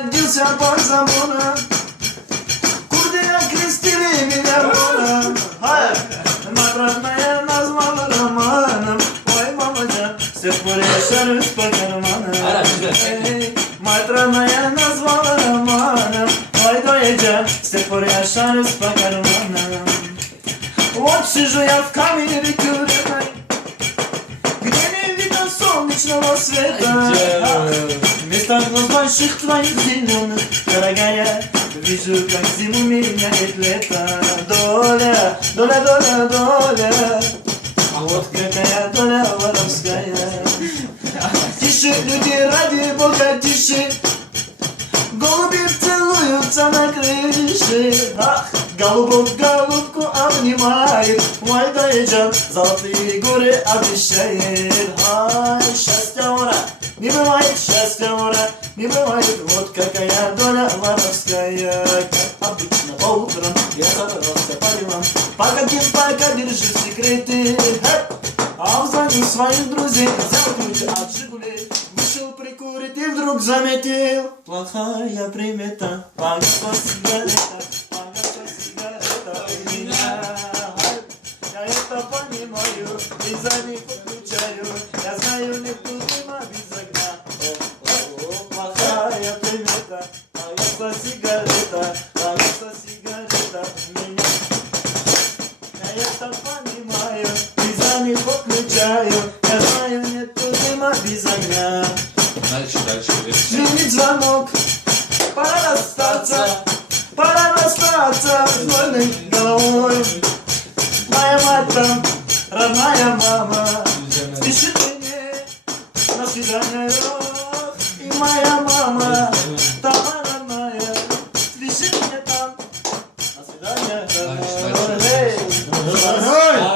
Родился под замоном, курдия крестили меня вона. Мать родная назвала романом. Ой, мамочка, с тех пор я шарюсь по карманам. Мать родная назвала романом. Ой, доча, с тех пор я шарюсь по карманам. Вот сижу я в камере тюремной, где не видно солнечного света. Вместо глаз больших твоих зеленых, дорогая, вижу, как зиму меняет лето. Доля, доля, доля, доля, вот какая доля воровская. Тише, люди, ради Бога, тише, голуби целуются на крыше. Ах, голубок голубку обнимает, мой доезжан золотые горы обещает. Ай, счастья, ура! Не бывает счастья, ура, не бывает, вот какая доля воровская. Как обычно по утрам я собрался по делам, пока держи секреты. А взвонил своих друзей, взял ключ от Жигулей, вышел прикурить и вдруг заметил плохая примета. Погасла сигарета, погасла сигарета у меня. Я это понимаю и за них подключаю. Я знаю, нет тут дыма без огня. Плохая примета, погасла сигарета, погасла сигарета у меня. Я это понимаю и за них подключаю. Я знаю, нет тут дыма без огня. Дальше. Звенит звонок, пора расстаться с больной головой. Моя мать там, родная мама, спешит мне на свидание. И моя мама, там родная, спешит мне там на свидание.